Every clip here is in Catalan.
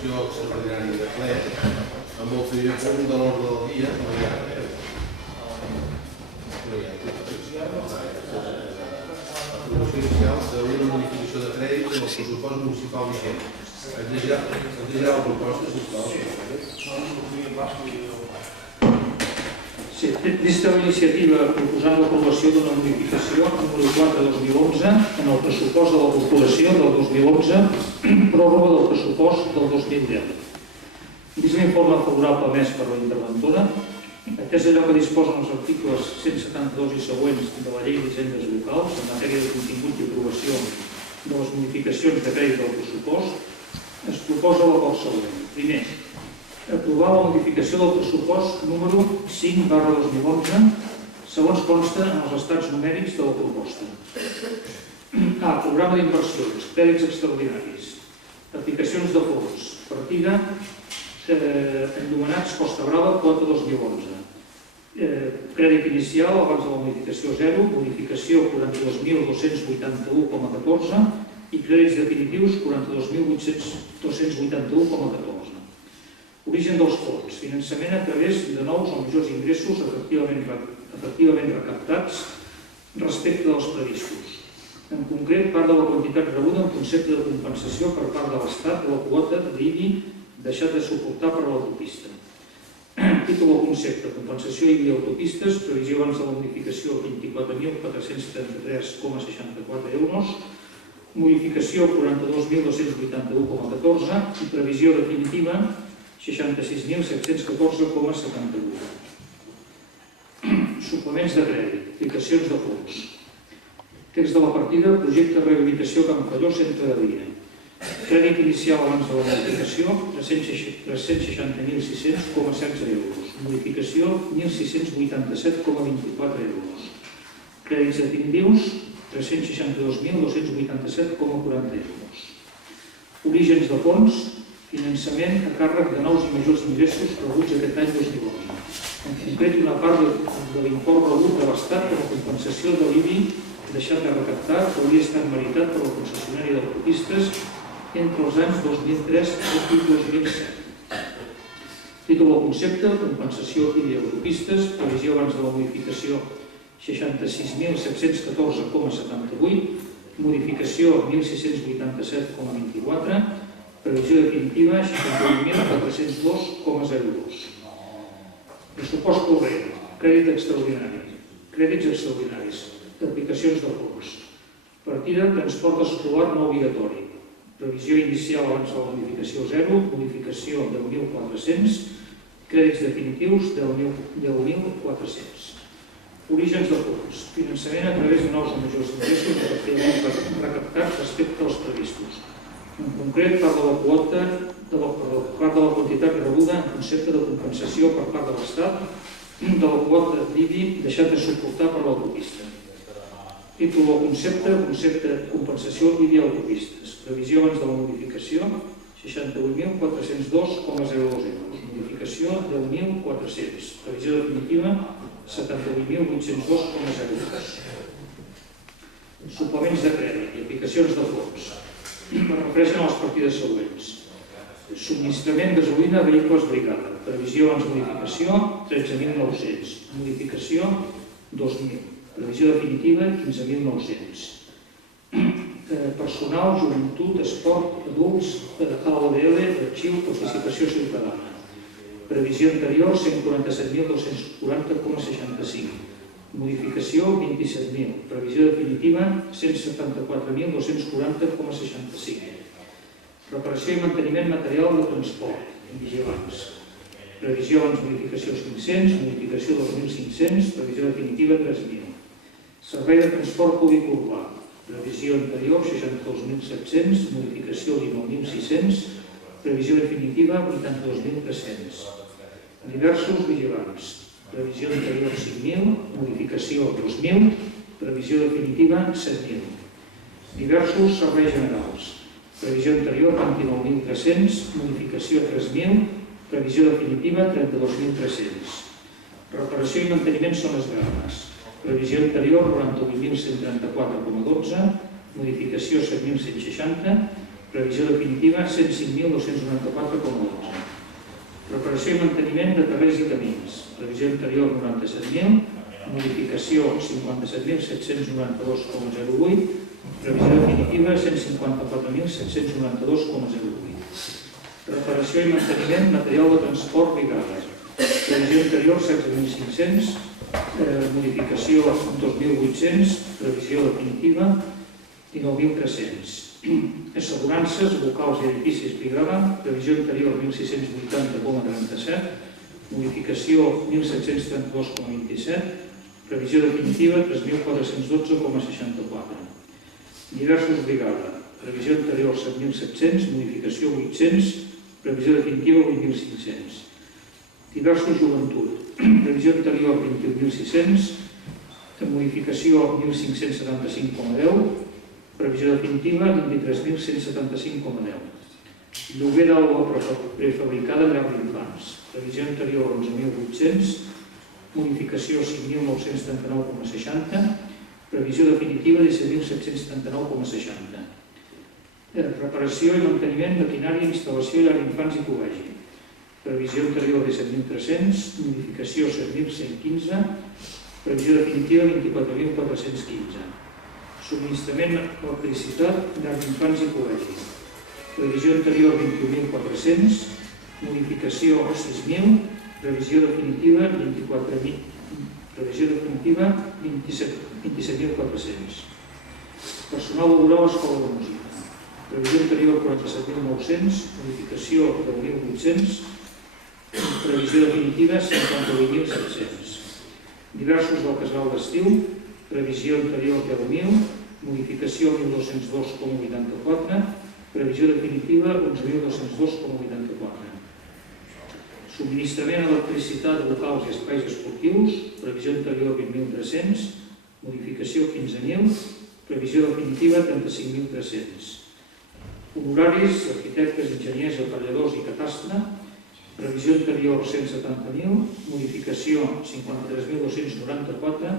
sessió extraordinària de ple amb el primer punt de l'ordre del dia. No hi ha res. Aprovació inicial d'una modificació de crèdit del pressupost municipal vigent. Endejar la proposta, sisplau. Sí, des de la iniciativa proposant l'aprovació d'una modificació número 4/2011 en el pressupost de la corporació del 2011, pròrroga del pressupost del 2010. Vist l'informe favorable emès per la interventora, atès allò que disposen els articles 172 i següents de la Llei d'Hisendes Locals en matèria de contingut i aprovació de les modificacions de crèdit del pressupost, es proposa l'acord següent. Primer, aprovar la modificació del pressupost número 5/2011 segons consta en els estats numèrics de la proposta. A. Programa d'inversions, crèdits extraordinaris, aplicacions de fons, partida enllumenats Costa Brava, quota 2011. Crèdit inicial abans de la modificació 0, modificació 42.281,14 i crèdits definitius 42.281,14. Origen dels fons. Finançament a través de nous o majors ingressos efectivament recaptats respecte dels previstos. En concret, part de la quantitat rebuda en concepte de compensació per part de l'Estat de la quota d'IBI deixat de suportar per l'autopista. Títol o concepte, compensació IBI autopistes, previsió abans de la modificació 24.473,64 euros, modificació 42.281,14 i previsió definitiva 66.714,71. Suplements de crèdit, aplicacions de fons. Text de la partida, projecte de rehabilitació Can Falló, centre de dia. Crèdit inicial abans de la modificació, 360.600,16 euros. Modificació, 1.687,24 euros. Crèdits definitius, 362.287,40 euros. Orígens de fons, finançament a càrrec de nous i majors ingressos rebuts aquest any 2011. En concret, una part de l'import rebut de l'Estat per la compensació de l'IBI deixat de recaptar que hauria estat meritat per la concessionària d'autopistes entre els anys 2003 i 2007. Títol o concepte, compensació IBI autopistes, previsió abans de la modificació 66.714,78, modificació 1.687,24, previsió definitiva 61.402,02. Pressupost corrent, crèdit extraordinari, crèdits extraordinaris, aplicacions de fons, partida transport escolar no obligatori, previsió inicial abans de la modificació 0, modificació 10.400, crèdits definitius 10.400. Orígens de fons, finançament a través de nous o majors ingressos efectivament recaptats respecte als previstos. En concret, part de la quantitat rebuda en concepte de compensació per part de l'Estat de la quota d'IBI deixat de suportar per l'autopista. Títol o concepte, compensació IBI autopistes. Previsió abans de la modificació, 68.402,02 euros. Modificació, 10.400. Previsió definitiva, 78.802,02. Suplements de crèdit i aplicacions de fons. Es refereixen a les partides següents. Subministrament de gasolina a vehicles brigada. Previsió abans de modificació, 13.900. Modificació, 2.000. Previsió definitiva, 15.900. Personal, joventut, esport, adults, AODL, arxiu, participació ciutadana. Previsió anterior, 147.240,65. Modificació, 27.000. Previsió definitiva, 174.240,65. Reparació i manteniment material de transport, vigilants. Previsió abans modificació 500, modificació 2.500, previsió definitiva 3.000. Servei de transport públic urbà. Previsió anterior 62.700, modificació 19.600, previsió definitiva 82.300. Diversos vigilants. Previsió anterior 5.000, modificació 2.000, previsió definitiva 7.000. Diversos serveis generals. Previsió anterior 29.300, modificació 3.000, previsió definitiva 32.300. Reparació i manteniment zones graves. Previsió anterior 98.134,12, modificació 7.160, previsió definitiva 105.294,11. Reparació i manteniment de carrers i camins, previsió anterior 97.000, modificació 57.792,08, previsió definitiva 154.792,08. Reparació i manteniment material de transport brigades, previsió anterior 16.500, modificació 2.800, previsió definitiva 19.300. Assegurances, locals i edificis brigada, previsió anterior 1.680,37, modificació 1.732,27, previsió definitiva 3.412,64. Diversos brigada, previsió anterior 7.700, modificació 800, previsió definitiva 8.500. Diversos joventut, previsió anterior 21.600, modificació 1.575,10, previsió definitiva 23.175,10. Lloguer d'aigua prefabricada a llars d'infants, previsió anterior 11.800, modificació 5.939,60, previsió definitiva 17.779,60. Reparació i manteniment, maquinària, instal·lació, llar d'infants i col·legi. Previsió anterior 17.300, modificació 7.115, previsió definitiva 24.415. Subministrament electricitat, llar d'infants i col·legi. Previsió anterior 21.400, modificació 6.000, previsió definitiva 27.400. Personal laboral a Escola de Música. Previsió anterior 47.900, modificació 10.800, previsió definitiva 58.700. Diversos del casal d'estiu, previsió anterior 10.000, modificació 1.202,84, previsió definitiva 11.202,84. Subministrament d'electricitat de locals i espais esportius, previsió anterior 20.300, modificació 15.000, previsió definitiva 35.300. Honoraris, arquitectes, enginyers, aparelladors i catastre, previsió anterior 170.000, modificació 53.294,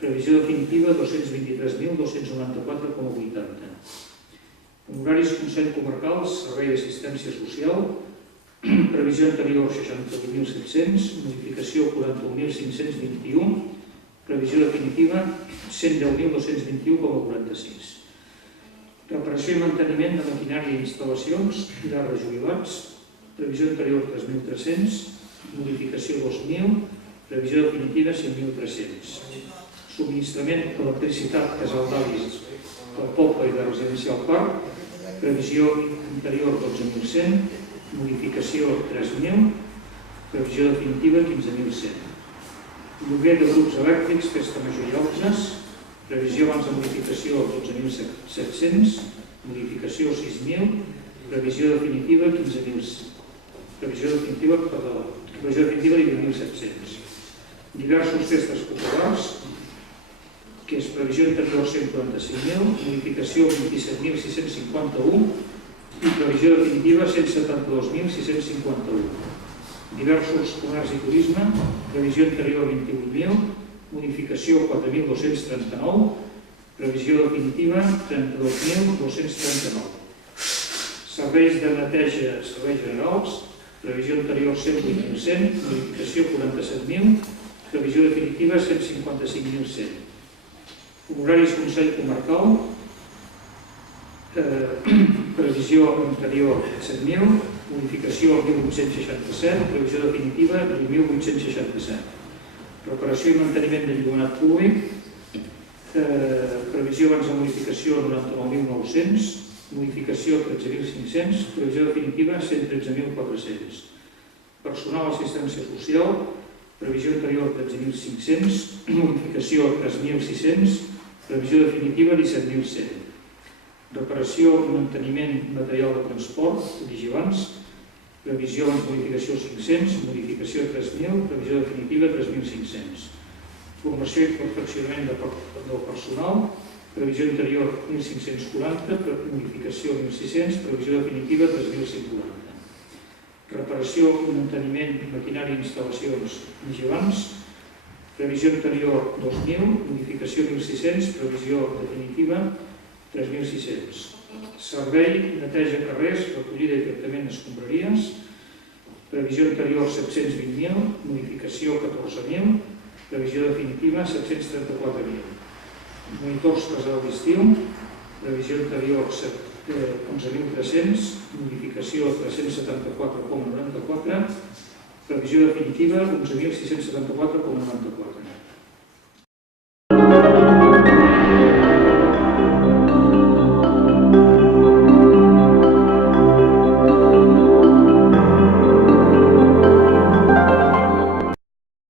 previsió definitiva 223.294,80. Honoraris Consell Comarcal, Servei d'Assistència Social, previsió anterior 68.700, modificació 41.521, previsió definitiva 110.221,46. Reparació i manteniment de maquinària i instal·lacions, llars de jubilats, previsió anterior 3.300, modificació 2.000, previsió definitiva 5.300. Subministrament d'electricitat, casal d'avis del poble i de residencial parc, previsió anterior 12.100, modificació 3.000, previsió definitiva 15.100. Lloguer de grups elèctrics, festa major i altres, previsió abans de modificació 12.700, modificació 6.000, previsió definitiva 20.700. Diversos festes populars, que és previsió anterior 145.000, modificació 27.651 i previsió definitiva 172.651. Diversos comerç i turisme, previsió anterior 28.000, modificació 4.239, previsió definitiva 32.239. Serveis de neteja, serveis generals, previsió anterior 108.100, modificació 47.000, previsió definitiva 155.100. Honoraris Consell Comarcal, previsió anterior 7.000, modificació 1.867, previsió definitiva 1.867. Reparació i manteniment de lligonat públic, previsió abans de modificació 99.900, modificació 13.500, previsió definitiva 113.400. Personal assistència social, previsió anterior 13.500, modificació 3.600, previsió definitiva 17.100. Reparació i manteniment material de transport, vigilants, previsió abans de modificació 500, modificació 3.000, previsió definitiva 3.500. Formació i perfeccionament del personal, previsió interior 1.540, modificació 1.600, previsió definitiva 3.140. Reparació i manteniment de maquinària i instal·lacions vigilants, previsió anterior 2.000, modificació 1.600, previsió definitiva 3.600. Servei, neteja carrers, recollida i tractament d'escombraries. Previsió anterior 720.000, modificació 14.000, previsió definitiva 734.000. Monitors casal d'estiu, previsió anterior 11.300, modificació 374,94, previsió definitiva 11.674,94.